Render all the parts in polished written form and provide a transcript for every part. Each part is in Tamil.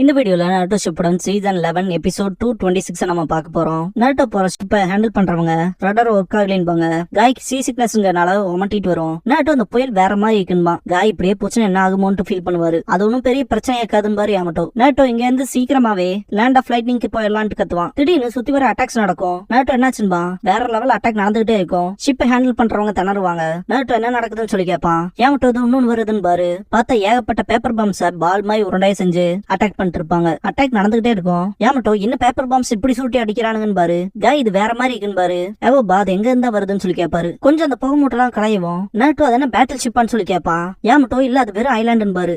இந்த வீடியோல நருட்டோ ஷிப்புடன் சீசன் 11 எபிசோட் 226 நம்ம பார்க்க போறோம். நருட்டோ போற ஷிப்பை ஹேண்டில் பண்றவங்க ரடர் ஒர்க் ஆகலன்பாங்க. காய்க்கு சீ சிக்னஸ்ங்கனால ஒமட்டிட்டு வரும். நருட்டோ அந்த புயல் வேற மாதிரி இருக்குன்பா. காய் இப்படியே போச்சுன்னா என்ன ஆகுமோன்னு ஃபீல் பண்ணுவாரு. அது ஒன்னும் பெரிய பிரச்சனை இருக்காதுன்னு பாரு யாமட்டோ. நருட்டோ இங்க இருந்து சீக்கிரமாவே லேண்ட் ஆஃப் லைட்னிங்க்கு போயிடலான்னு கத்துவான். திடீர்னு சுத்தி வர அட்டாக்ஸ் நடக்கும். நருட்டோ என்னாச்சுன்பா, வேற லெவல் அட்டாக் நடந்துகிட்டே இருக்கும். ஷிப்பை ஹேண்டில் பண்றவங்க திணறுவாங்க. நருட்டோ என்ன நடக்குதுன்னு சொல்லி கேட்பான். யாமட்டோ இன்னொன்னு வருதுன்னு பாரு. பார்த்தா ஏகப்பட்ட பேப்பர் பாம்ஸ பால் மாதிரி உருண்டையை செஞ்சு அட்டாக் இருப்பாங்க. அட்டாக் நடந்துகிட்டே இருக்கும். யாமட்டோ இன்னும் பேப்பர் பாம்ஸ் இப்படி சுட்டி அடிக்கிறானுங்கன்னு பாரு. காய் இது வேற மாதிரி இருக்குன்னு பாரு. அது எங்க இருந்தா வருதுன்னு சொல்லி கேட்பாரு. கொஞ்சம் அந்த புகை மூட்டெல்லாம் களையவும் நருட்டோ அது என்ன பேட்டில் ஷிப்பான்னு சொல்லி கேட்பான். யாமட்டோ இல்ல அது வெறும் ஐலாண்டுன்னு பாரு.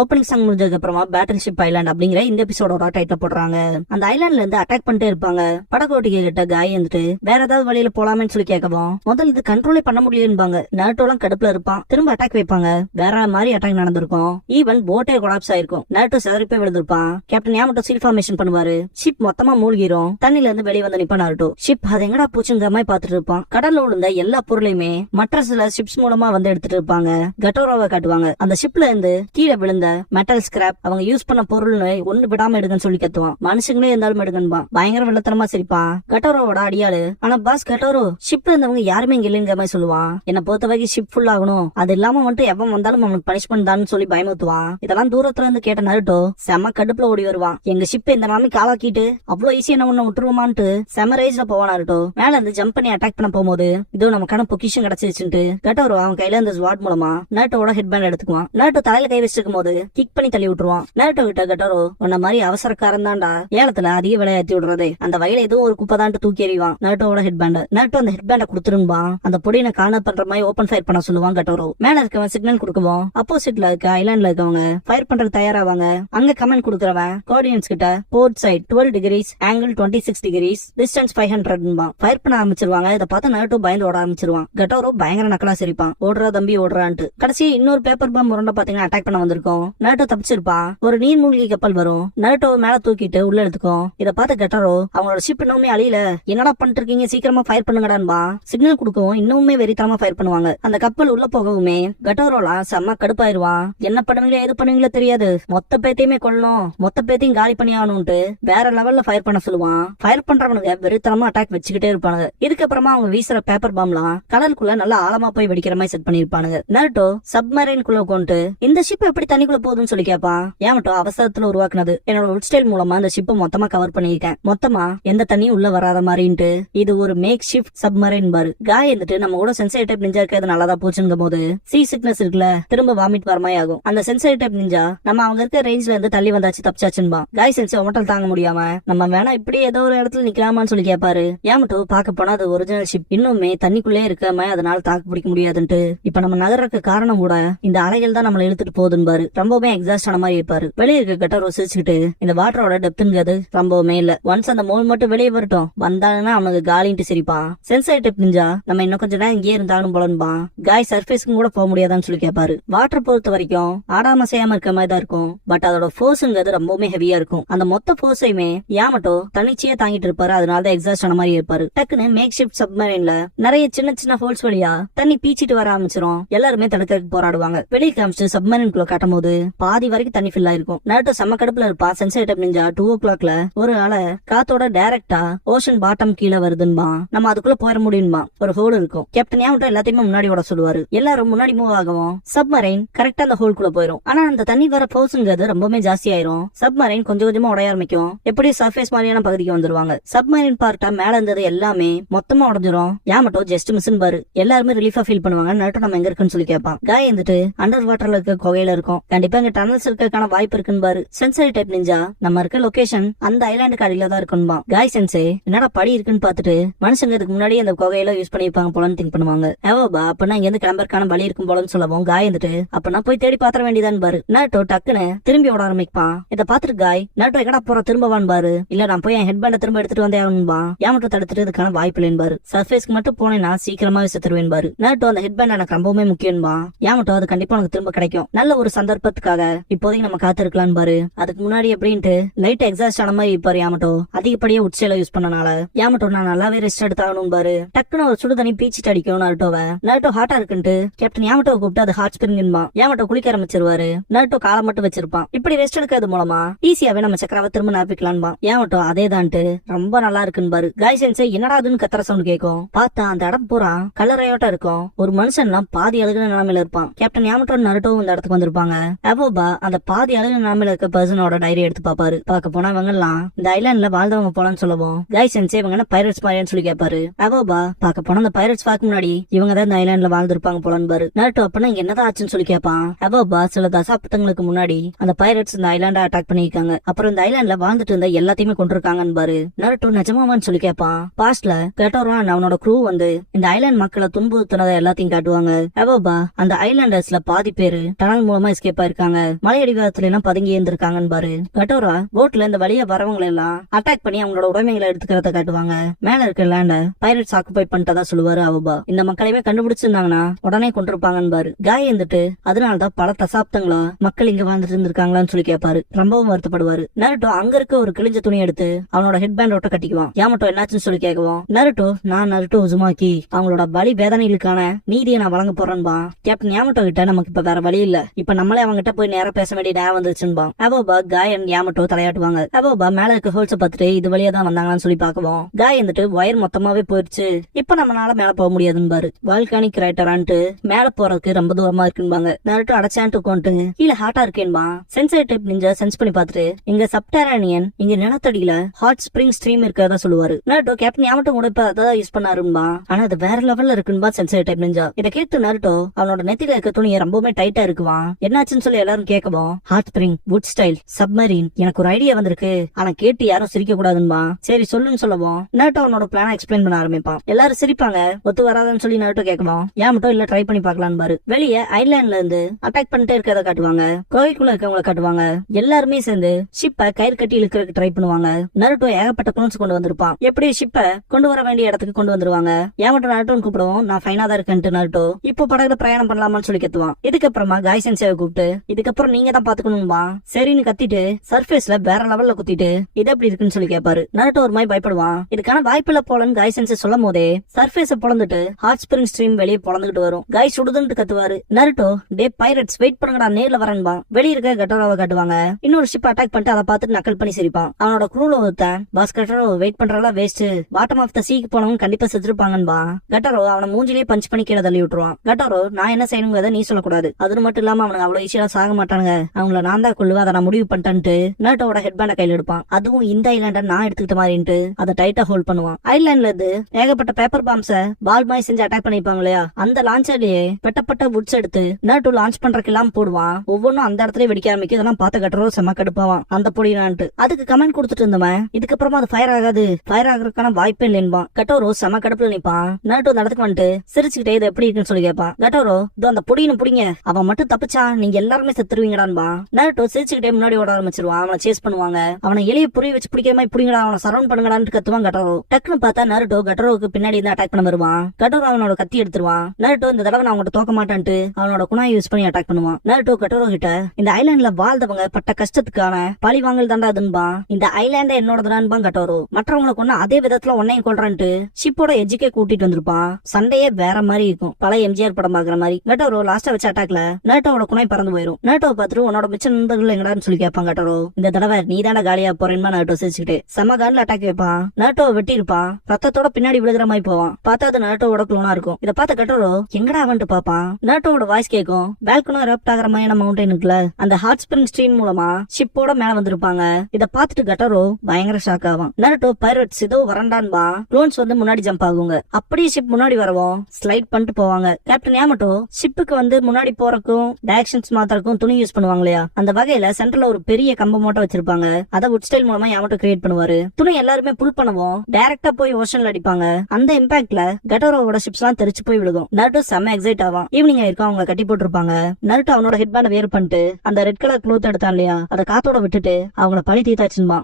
ஓப்பனிங் சாங் முடிஞ்சதுக்கு அப்புறமா பேட்டில் ஷிப் ஐலாண்ட் அப்படிங்கிற இந்த எபிசோடோட டைட்டில் போடுறாங்க. அந்த ஐலாண்ட்ல இருந்து அட்டாக் பண்ணிட்டே இருப்பாங்க. படகோட்டிக்கு கிட்ட காய் வந்துட்டு வேற ஏதாவது வழியில போலாமேன்னு சொல்லி கேட்கவும் முதல்ல இது கண்ட்ரோலே பண்ண முடியலன்பாங்க. நருட்டோலாம் கடுப்புல இருப்பான். திரும்ப அட்டாக் வைப்பாங்க. வேற மாதிரி அட்டாக் நடந்திருக்கும். ஈவன் போட்டே கொலாப்ஸ் ஆயிருக்கும். நருட்டோ செதறி போய் விழுந்திருப்பான். கேப்டன் யாமட்டோ சீல் ஃபார்மேஷன் பண்ணுவாரு. ஷிப் மொத்தமா மூழ்கிரும். தண்ணில இருந்து வெளியே வந்து நிப்பான் நருட்டோ. ஷிப் அது எங்கடா பூச்சுங்கிற மாதிரி பாத்துட்டு இருப்பான். கடல்ல விழுந்த எல்லா பொருளையுமே மற்ற சில ஷிப்ஸ் மூலமா வந்து எடுத்துட்டு இருப்பாங்க. கட்டோராவை காட்டுவாங்க. அந்த ஷிப்ல இருந்து கீழே விழுந்த மெட்டல் ஸ்கிராப் அவங்க யூஸ் பண்ண பொருள்னு ஒண்ணு விடாம எடுக்கன்னு சொல்லி கத்துவான். மனுஷங்களே இருந்தாலும் எடுக்கணும்பான். பயங்கர வெள்ளத்தனமா சிரிப்பான். கட்டோரோட அடியாளு. ஆனா பாஸ் கட்டோரோ ஷிப்ல இருந்தவங்க யாருமே இங்க இல்லைங்கிற மாதிரி சொல்லுவான். என்ன பொறுத்த வரைக்கும் ஷிப் ஃபுல் ஆகணும், அது இல்லாம வந்துட்டு எவன் வந்தாலும் அவனுக்கு பனிஷ்மெண்ட் தான் சொல்லி பயமுத்துவான். இதெல்லாம் தூரத்துல இருந்து கேட்ட நருட்டோ செம கடுப்புல ஓடி வருவான். எங்க ஷிப் இந்த நாமி காலாக்கிட்டு அவ்வளவு ஈஸியா என்ன ஒண்ணு விட்டுருவான்ட்டு செம ரேஜ்ல போவான் நருட்டோ. மேல இருந்து ஜம்ப் பண்ணி அட்டாக் பண்ண போகும்போது இதோ நமக்கான பொக்கிஷம் கிடைச்சிருச்சுட்டு கட்டோரோ அவன் கையில இருந்த ஸ்வாட் மூலமா நருட்டோட ஹெட் பேண்ட் எடுத்துக்குவான். நருட்டோ தலையில கை வச்சிருக்கும் போது கிக் பண்ணி தள்ளி விட்டுருவான். நருட்டோ கிட்ட கட்டோரோ உன்ன மாதிரி அவசரக்காரன் தான்டா, ஏலத்துல அதிக விளையாட்டி விடுறதே, அந்த வயல எதுவும் ஒரு குப்பை தான் தூக்கி எறிவான் நருட்டோட ஹெட் பேண்ட். நருட்டோ அந்த ஹெட் பேண்ட கொடுத்துருவான். அந்த பொடியை கார்னர் பண்ற மாதிரி ஓபன் ஃபயர் பண்ண சொல்லுவான் கட்டோரோ. மேல இருக்கவன் சிக்னல் கொடுக்குவோம். அப்போசிட்ல இருக்க ஐலாண்ட்ல இருக்கவங்க ஃபயர் பண்றதுக்கு தயாராவாங்க. அங்க கமெண்ட் கொடுக்குறவன் கோஆர்டினேட்ஸ் கிட்ட port side 12 degrees, angle 26 degrees, distance 500 fire பண்ண ஆரம்பிச்சிருவாங்க. இதை பார்த்து நருட்டோ பயந்து ஓட ஆரம்பிச்சிருவான். கட்டோரோ பயங்கர நக்கலா சிரிப்பான். ஓடுறா தம்பி ஓடுறான்ட்டு. கடைசி இன்னொரு பேப்பர் பாம் உருண்டை பாத்தீங்கன்னா அட்டாக் பண்ண வந்திருக்கும். நருட்டோ தப்பிச்சிருப்பான். ஒரு நீர்மூழ்கி கப்பல் வரும். நருட்டோ மேல தூக்கிட்டு உள்ள எடுத்துக்கும். இத பார்த்து கட்டோரோ அவங்களோட ஷிப் இன்னுமே அழியல, என்னடா பண்ணிட்டு இருக்கீங்க, சீக்கிரமா ஃபயர் பண்ணுங்கடான்பா. சிக்னல் கொடுக்கவும் இன்னுமே வெறித்தனமா ஃபயர் பண்ணுவாங்க. அந்த கப்பல் உள்ள போகவுமே கட்டோரோலாம் செம்ம கடுப்பாயிருவான். என்ன பண்ணுவீங்களோ எது பண்ணுவீங்களோ தெரியாது, மொத்த பேத்தையுமே கொள்ளணும், மொத்த பேத்தையும் காலி பண்ணி ஆகணும்ட்டு வேற லெவல்ல ஃபயர் பண்ண சொல்லுவான். ஃபயர் பண்றவனுங்க வெறித்தனமா அட்டாக் வச்சுக்கிட்டே இருப்பானுங்க. இதுக்கப்புறமா அவங்க வீசுற பேப்பர் பாம்லாம் கடலுக்குள்ள நல்லா ஆழமா போய் வெடிக்கிற மாதிரி செட் பண்ணிருப்பானுங்க. நருட்டோ சப்மரைனுக்குள்ள கொண்டு இந்த ஷிப் எப்படி தண்ணிக்குள்ள போகுதுன்னு சொல்லி கேட்பான். யாமட்டோ அவசரத்துல உருவாக்குனது, என்னோட உட் ஸ்டைல் மூலமா அந்த ஷிப்பை மொத்தமா கவர் பண்ணிருக்கேன், மொத்தமா எந்த தண்ணியும் உள்ள வராத மாதிரின்ட்டு. இது ஒரு மேக் ஷிஃப்ட் சப்மரைன் பாரு. காய் இருந்துட்டு நம்ம கூட சென்சாரி டைப் நிஞ்சா இருக்கிறது நல்லதா போச்சுங்க போது சீ சிக்னஸ் இருக்குல்ல, திரும்ப வாமிட் வர மாதிரி ஆகும். அந்த சென்சாரி டைப் நிஞ்சா நம்ம அவங்க இருக்க ரேஞ்ச்ல இருந்து தள்ளி வந்தாச்சு தப்பிச்சாச்சுன்பா. காய் சென்ஸ் ஒமட்டல் தாங்க முடியாம நம்ம வேணா இப்படி ஏதோ ஒரு இடத்துல நிக்கலாமான்னு சொல்லி கேட்பாரு. யாமட்டோ பாக்க போனா அது ஒரிஜினல் ஷிப், இன்னுமே தண்ணிக்குள்ளே இருக்காம அதனால தாக்கு பிடிக்க முடியாதுன்ட்டு. இப்ப நம்ம நகருக்கு காரணம் கூட இந்த அலைகள் தான் நம்மளை இழுத்துட்டு போகுதுன்னு பாரு. ரொம்பவே எக்ஸாஸ்ட் ஆன மாதிரி இருப்பாரு. வெளியே இருக்க கட்டோரோ சிரிச்சுக்கிட்டு இந்த வாட்டரோட டெப்த்ங்கிறது ரொம்பவுமே இல்ல, ஒன்ஸ் அந்த மோல் மட்டும் வெளியே வரட்டும், வந்தாங்கன்னா அவனுக்கு காலின்ட்டு சிரிப்பான். சென்சாரி டெப் நிஞ்சா நம்ம இன்னும் கொஞ்சம் நேரம் இங்கே இருந்தாலும் போலன்பான். காய் சர்ஃபேஸ்க்கும் கூட போக முடியாதான்னு சொல்லி கேட்பாரு. வாட்டர் பொறுத்த வரைக்கும் ஆடாம செய்யாம இருக்க மாதிரி தான் இருக்கும், பட் அதோட ஃபோர்ஸ்ங்கிறது ரொம்பவுமே ஹெவியா இருக்கும். அந்த மொத்த ஃபோர்ஸையுமே யாமட்டோ தனிச்சையா தாங்கிட்டு இருப்பாரு. அதனால எக்ஸாஸ்ட் ஆன மாதிரி இருப்பாரு. டக்குன்னு மேக் ஷிஃப்ட் சப்மரைன்ல நிறைய சின்ன சின்ன ஹோல்ஸ் வழியா தண்ணி பீச்சிட்டு வர ஆரம்பிச்சிரும். எல்லாருமே தடுக்கிறதுக்கு போராடுவாங்க. வெளியே காமிச்சு சப்மரைனுக்குள்ள காட்டும் போது பாதி வரைக்கும் தண்ணி ஃபில் ஆயிருக்கும். நருட்டோ செம்ம கடுப்புல இருப்பான். சென்சாரி டைப் நிஞ்சா 2 o'clockல ஒரு ஆள காத்தோட டைரக்டா ஓஷன் பாட்டம் கீழே வருதுன்பா. நம்ம அதுக்குள்ள போயிட முடியும்பா. ஒரு ஹோல் இருக்கும். கேப்டன் யாமட்டோ எல்லாத்தையுமே முன்னாடி ஓட சொல்லுவாரு. எல்லாரும் முன்னாடி மூவ் ஆகவும் சப்மரைன் கரெக்டா அந்த ஹோல்குள்ள போயிரும். ஆனா அந்த தண்ணி வர போர்ஸ்ங்கிறது ரொம்பவே ஜாஸ்தி ஆயிரும். சப்மரைன் கொஞ்சம் கொஞ்சமா உடைய ஆரம்பிக்கும். எப்படி சர்ஃபேஸ் மாதிரியான பகுதிக்கு வந்துருவாங்க. சப்மரைன் பார்ட்டா மேல இருந்தது எல்லாமே மொத்தமா உடஞ்சிரும். யாமட்டோ ஜஸ்ட் மிஸ்ன் பாரு. எல்லாருமே ரிலீஃபா ஃபீல் பண்ணுவாங்க. நருட்டோ நம்ம எங்க இருக்குன்னு சொல்லி கேட்பான். காய் வந்துட்டு அண்டர் வாட்டர்ல இருக்க குகையில இருக்கும். கண்டிப்பா இங்க டனல்ஸ் இருக்கிறதுக்கான வாய்ப்பு இருக்குன்னு பாரு. சென்சரி டைப் நிஞ்சா நம்ம இருக்க லொகேஷன் அந்த ஐலாண்டுக்கு அடியில தான் இருக்குன்பா. காய் சென்சே என்னடா படி இருக்குன்னு பாத்துட்டு மனுஷங்க இதுக்கு முன்னாடி அந்த குகையில யூஸ் பண்ணிருப்பாங்க போலன்னு திங்க் பண்ணுவாங்க. ஏவோபா அப்பனா இங்க இருந்து கிளம்பறக்கான வழி இருக்கும் போலன்னு சொல்லவும் காய் வந்துட்டு அப்பனா போய் தேடி பாத்திர வேண்டியதான் பாரு. நாட்டோ டக்குன்னு திரும்பி ஓட ஆரம்பிப்பான். இதை பாத்துட்டு காய் நாட்டோ எங்கடா போற திரும்பவான் பாரு. இல்ல நான் போய் என் ஹெட் பேண்ட திரும்ப எடுத்துட்டு வந்தே ஆகணும்பா. ஏமட்டோ தடுத்துட்டு இதுக்கான வாய்ப்பு இல்லைன்னு பாரு. சர்ஃபேஸ்க்கு மட்டும் போனேன்னா சீக்கிரமாவே செத்துருவேன் பாரு. நாட்டோ அந்த ஹெட் பேண்ட் எனக்கு ரொம்பவுமே முக்கியம்பா. ஏமட்டோ அது கண்டிப்பா உனக்கு திரும்ப கிடைக்கும். நல்ல ஒரு சந்தர்ப்பத்துக்காக இப்போதைக்கு நம்ம காத்திருக்கலாம் பாரு. அதுக்கு முன்னாடி எப்படின்ட்டு லைட் எக்ஸாஸ்ட் ஆன மாதிரி இருப்பாரு யாமட்டோ. அதிகப்படியே உச்சையில யூஸ் பண்ணனால யாமட்டோ நான் நல்லாவே ரெஸ்ட் எடுத்தாகணும் பாரு. டக்குன்னு ஒரு சுடு தண்ணி பீச்சிட்டு அடிக்கும் நாட்டோவை. நாட்டோ ஹாட்டா இருக்குன்ட்டு கேப்டன் யாமட்டோ கூப்பிட்டு அது ஹாட் ஸ்பிரிங்பா. யாமட்டோ குளிக்க ஆரம்பிச்சிருவாரு. நாட்டோ காலை மட்டும் வச்சிருப்பான். இப்படி ரெஸ்ட் எடுக்கிறது மூலமா ஈஸியாவே நம்ம சக்கராவை திரும்ப நாப்பிக்கலான்பா. யாமட்டோ அதேதான்ட்டு ரொம்ப நல்லா இருக்குன்னு பாரு. காய் சென்சே என்னடா அதுன்னு கத்துற சவுண்ட் கேட்கும். பார்த்தா அந்த இடம் பூரா கலரையோட்டா இருக்கும். ஒரு மனுஷன்லாம் பாதி அழுகின நிலைமையில இருப்பான். கேப்டன் யாமட்டோ நருட்டோ இந்த இடத்துக்கு வந்திருப்பாங்க. அவோபா அந்த பாதி அழுகின நிலைமையில இருக்க பர்சனோட டைரி எடுத்து பாப்பாரு. பார்க்க போனா இவங்க எல்லாம் இந்த ஐலாண்ட்ல வாழ்ந்தவங்க போலான்னு சொல்லவும் காய் சென்சே இவங்க பைரட்ஸ் மாதிரின்னு சொல்லி கேட்பாரு. அவோபா பார்க்க போனா அந்த பைரட்ஸ் பார்க்க முன்னாடி இவங்க தான் இந்த ஐலாண்ட்ல வாழ்ந்திருப்பாங்க போலான்னு பாரு. நருட்டோ அப்பனா இங்க என்னதான் ஆச்சுன்னு சொல்லி கேட்பான். அவோபா சில தசாப்தங்களுக்கு முன்னாடி அந்த பைரட்ஸ் இந்த ஐலாண்ட அட்டாக் பண்ணிருக்காங்க. அப்புறம் இந்த ஐலாண்ட்ல வாழ்ந்துட்டு இருந்த எல்லாத்தையுமே கொண்டிருக்காங்கன்னு பாரு. நருட்டோ நிஜமாவான்னு சொல்லி கேட்பான். பாஸ்ட்ல கேட்டோரான் அவனோட க்ரூ வந்து இந்த ஐலாண்ட் மக்களை துன்புறுத்தினதை எல்லாத்தையும் காட்டுவாங்க. அவோபா அந்த ஐலாண்டர்ஸ்ல பாதி பேரு டனல் மூலமா எஸ்கேப் ஆயிருக்காங்க. மலையடிவாரத்துல எல்லாம் பதுங்கி இருந்திருக்காங்கன்னு பாரு. கட்டோரா போட்ல இந்த வழியா வரவங்களை எல்லாம் அட்டாக் பண்ணி அவங்களோட உடைமைகளை எடுத்துக்கிறத காட்டுவாங்க. மேல இருக்க லேண்ட பைரட்ஸ் ஆக்குபை பண்ணிட்டதா சொல்லுவாரு அவபா. இந்த மக்களையுமே கண்டுபிடிச்சிருந்தாங்கன்னா உடனே கொண்டிருப்பாங்கன்னு பாரு. காய் இருந்துட்டு அதனாலதான் பல தசாப்தங்களா மக்கள் இங்க வாழ்ந்துட்டு இருந்திருக்காங்களான்னு சொல்லி கேட்பாரு. ரொம்பவும் வருத்தப்படுவாரு. நருட்டோ அங்க இருக்க ஒரு கிழிஞ்ச துணி எடுத்து அவனோட ஹெட் பேண்ட் ஓட்ட கட்டிக்குவான். யாமட்டோ என்னாச்சுன்னு சொல்லி கேட்குவோம். நருட்டோ உசுமாக்கி அவங்களோட பலி வேதனைகளுக்கான நீதியை நான் வழங்க போறேன்பா. கேப்டன் யாமட்டோ கிட்ட நமக்கு இப்ப வேற வழி இல்ல. இப்ப நம்மளே அவங்க கிட்ட போய் நேரம் பேச வேண்டிய நேரம் வந்துருச்சுன்பா. அவபா காய் அண்ட் யாமட்டோ தலையாட்டுவாங்க. அவபா மேல இருக்க ஹோல்ஸ பார்த்துட்டு இது வழியா தான் வந்தாங்கன்னு சொல்லி பாக்குவோம். காய் வந்துட்டு வயர் மொத்தமாவே போயிடுச்சு. இப்ப நம்மளால மேல போக முடியாதுன்னு பாரு. வால்கானிக் கிரைட்டரான்ட்டு மேல போறதுக்கு ரொம்ப தூரமா இருக்குன்பாங்க. நருட்டோ அடைச்சான்ட்டு கொண்டு கீழே ஹாட்டா இருக்கேன்பா. சென்சரி டைப் நிஞ்சா சென்ஸ் பண்ணி பாத்துட்டு இங்க சப்டரானியன் இங்க நிலத்தடியில ஹாட் ஸ்பிரிங் ஸ்ட்ரீம் இருக்கிறதா சொல்லுவாரு. நருட்டோ கேப்டன் யாமட்டோ கூட இப்ப அதான் யூஸ் பண்ணாருன்பா. ஆனா அது வேற லெவல்ல இருக்குன்பா சென்சரி டைப் நிஞ்சா. இதை கேட்டு நருட்டோ அவனோட நெத்தில இருக்க துணியை ரொம்பவுமே டைட்டா இருக்குவான். என்னாச்சுன்னு சொல்லி எல்லாரும் கேட்கவும் hot spring would style submarine எனக்கு ஒரு ஐடியா வந்திருக்கு. ஆனா கேட்டு யாரும் சிரிக்க கூடாதுன்பா. சரி சொல்லுன்னு சொல்லவும் நருட்டோ அவனோட பிளான எக்ஸ்பிளைன் பண்ண ஆரம்பிப்பான். எல்லாரும் சிரிப்பாங்க. ஒத்து வராதுன்னு சொல்லி நருட்டோ கேட்கவும் யாமட்டோ இல்ல ட்ரை பண்ணி பாக்கலாம் பாரு. வெளியே ஐலாண்ட்ல இருந்து அட்டாக் பண்ணிட்டே இருக்கிறத காட்டுவாங்க. கோகைக்குள்ள இருக்கவங்களை காட்டுவாங்க. எல்லாருமே சேர்ந்து ஷிப்ப கயிறு கட்டி இழுக்கிறதுக்கு ட்ரை பண்ணுவாங்க. நருட்டோ ஏகப்பட்ட குளோன்ஸ் கொண்டு வந்திருப்பான். எப்படி ஷிப்ப கொண்டு வர வேண்டிய இடத்துக்கு கொண்டு வந்துருவாங்க. யாமட்டோ நருட்டோன்னு கூப்பிடுவோம். நான் ஃபைனா தான் இருக்கேன்ட்டு நருட்டோ இப்போ படகுல பிரயாணம் பண்ணலாமான்னு சொல்லி கத்துவான். இதுக்கப்புறமா காய் சென்சேவை கூப்பிட்டு இதுக்கப்புறம் நீங்க தான் பாத்துக்கணும்பா சரின்னு கத்திட்டு சர்ஃபேஸ்ல வேற லெவல்ல குத்திட்டு இது எப்படி இருக்குன்னு சொல்லி கேட்பாரு. நருட்டோ ஒரு மாதிரி பயப்படுவான். இதுக்கான வாய்ப்புல போலன்னு காய் சென்சே சொல்லும் போதே சர்ஃபேஸ பொளந்துட்டு ஹாட் ஸ்பிரிங் ஸ்ட்ரீம் வெளியே பொளந்துட்டு வரும். காய் சுடுதுன்னு கத்துவாரு. நருட்டோ டே பைரட்ஸ் வெயிட் பண்ணுங்கடா நேர்ல வரேன்பா. வெளிய இருக்க கட்டோராவை காட்டுவாங்க. இன்னொரு ஷிப் அட்டாக் பண்ணிட்டு அதை பார்த்துட்டு நக்கல் பண்ணி சிரிப்பான். அவனோட குரூல ஒருத்தன் பாஸ் கட்டரோ வெயிட் பண்றதா வேஸ்ட் பாட்டம் ஆஃப் த சீக்கு போனவங்க கண்டிப்பா செத்துருப்பாங்கன்பா. கட்டரோ அவனை மூஞ்சிலே பஞ்ச் பண்ணி கீழே தள்ளி விட்டுருவான். கட்டரோ நான் என்ன செய்யணுங்கிறத நீ சொல்லக்கூடாது. அது மட்டும் இல்லாம அவனுக்கு அவ்வளவு ஈஸியா சாக மாட்டானுங்க. அவங்கள நான் தான் கொள்ளுவா அதை நான் முடிவு பண்ணிட்டேன்ட்டு நருட்டோட ஹெட் பேண்ட கையில எடுப்பான். அதுவும் இந்த ஐலாண்ட நான் எடுத்துக்கிட்ட மாதிரின்ட்டு அதை டைட்டா ஹோல்ட் பண்ணுவான். ஐலாண்ட்ல இருந்து ஏகப்பட்ட பேப்பர் பாம்ஸ பால் மாதிரி செஞ்சு அட்டாக் பண்ணிப்பாங்க இல்லையா அந்த லான்ச்சர்லயே பெட்டப்பட்ட வுட்ஸ் எடுத்து நருட்டோ லான்ச் பண்றதுக்கு எல்லாம் போடுவான். ஒவ்வொன்னும் அந்த இடத்துல வெடிக்க ஆரம்பிக்கும். இதெல்லாம் பார்த்த கட்டுறோ செம்ம கடுப்பாவான். அந்த பொடினான்ட்டு அதுக்கு கமெண்ட் கொடுத்துட்டு இருந்தவன் இதுக்கப்புறமா அது ஃபயர் ஆகாது ஃபயர் ஆகிறதுக்கான வாய்ப்பே இல்லைன்பான். கட்டோரோ செம்ம கடுப்புல நிப்பான். நருட்டோ அந்த இடத்துக்கு வந்துட்டு சிரிச்சுக்கிட்டே இது எப்படி இருக்குன்னு சொல்லி கேட்பான். கட்டோரோ இதோ அந்த பொடின்னு புடிங்க அவன் மட்டும் தப்பிச்சான் நீங்க எல்லாருமே செத்துருவீங்கடான்பா. நருட்டோ சிரிச்சுக்கிட்டே முன்னாடி ஓட ஆரம்பிச்சிருவான். அவனை சேஸ் பண்ணுவாங்க. அவனை எளிய புரிய வச்சு பிடிக்கிற மாதிரி புடிங்கடா அவனை சரௌண்ட் பண்ணுங்கடான்னு கத்துவான் கட்டோரோ. டக்குன்னு பார்த்தா நருட்டோ கட்டோரோவுக்கு பின்னாடி இருந்து அட்டாக் பண்ண வருவான். கட்டோரோ அவனோட கத்தி எடுத்துருவான். நருட்டோ இந்த தடவை நான் அவங்கள்ட்ட தோக்க மாட்டான்ட்டு அவனோட குணாயை யூஸ் பண்ணி அட்டாக் பண்ணுவான். நருட்டோ கட்டோரோ கிட்ட இந்த ஐலாண்ட்ல வாழ்ந்தவங்க பட்ட கஷ்டத்துக்கான பழி வாங்கல் தாண்டா அதுன்பா. இந்த ஐலாண்ட என்னோடதுடான்பா கட்டோரோ. மற்றவங்களை கொண்டு அதே விதத்துல உன்னையும் கொள்றான்ட்டு ஷிப்போட எஜ்ஜுக்கே கூட்டிட்டு வந்திருப்பான். சண்டையே வேற மாதிரி இருக்கும். பல எம்ஜிஆர் படம் பாக்குற மாதிரி. கட்டோரோ லாஸ்டா வச்ச அட்டாக்ல நருட்டோட குணாய் பறந்து போயிரும். நருட்டோவை பார்த்துட்டு உன்னோட மிச்ச நண்பர்கள் எங்கடான்னு சொல்லி கேட்பான் கட்டோரோ. இந்த தடவை நீ தானே காலியா போறேன்மா நருட்டோ சிரிச்சுக்கிட்டு செம கான்ல அட்டாக் வைப்பான். நருட்டோவை வெட்டி இருப்பான். ரத்தத்தோட பின்னாடி விழுகிற மாதிரி போவான். பார்த்தா அது நருட்டோவோட குளோனா இருக்கும். இதை பார்த்த கட்டோரோ எங்கடா அவன்ட்டு பாப்பான். நருட்டோவோட வாய்ஸ் கேட்கும். பால்கனோ ரப்ட் ஆகிற மாதிரியான மவுண்டன் இருக்குல்ல அந்த ஹாட் ஸ்பிரிங் ஸ்ட்ரீம் மூலமா ஷிப்போட மேல வந்திருப்பாங்க. இதை பார்த்துட்டு கட்டோரோ பயங்கர ஷாக் ஆவான். நருட்டோ பைரட்ஸ் இதோ வரண்டான்பா. க்ளோன்ஸ் வந்து முன்னாடி ஜம்ப் ஆகுங்க. அப்படியே ஷிப் முன்னாடி வரவும் ஸ்லைட் பண்ணிட்டு போவாங்க. கேப்டன் யாமட்டோ ஷிப்புக்கு வந்து முன்னாடி போறக்கும் டைரக்ஷன்ஸ் மாத்திரக்கும் துணி யூஸ் பண்ணுவாங்க இல்லையா, அந்த வகையில சென்டர்ல ஒரு பெரிய கம்பம் மட்டும் வச்சிருப்பாங்க. அதை வுட் ஸ்டைல் மூலமா யாமட்டோ கிரியேட் பண்ணுவாரு. துணி எல்லாருமே புல் பண்ணவும் டைரக்டா போய் ஓஷன்ல அடிப்பாங்க. அந்த இம்பாக்ட்ல கட்டோரோவோட ஷிப்ஸ் எல்லாம் தெரிச்சு போய் விழுகும். நருட்டோ செம்ம எக்ஸைட் ஆவான். ஈவினிங் ஆயிருக்கும், அவங்க கட்டி போட்டிருப்பாங்க. நருட்டோ அவனோட ஹெட்பேண்ட் வேர் பண்ணிட்டு அந்த ரெட் கலர் க்ளோத் எடுத்தான் இல்லையா, அதை காத்தோட விட்டுட்டு அவங்கள பழி தீத்தாச்சுமா.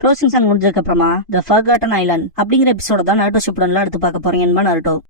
க்ளோசிங் சாங் முடிஞ்சதுக்கு அப்புறமா த ஃபர்காட்டன் ஐலாண்ட் அப்படிங்கிற எபிசோட தான் நருட்டோ ஷிப்புடன்ல எடுத்து பார்க்க போறீங்க நருட்டோ.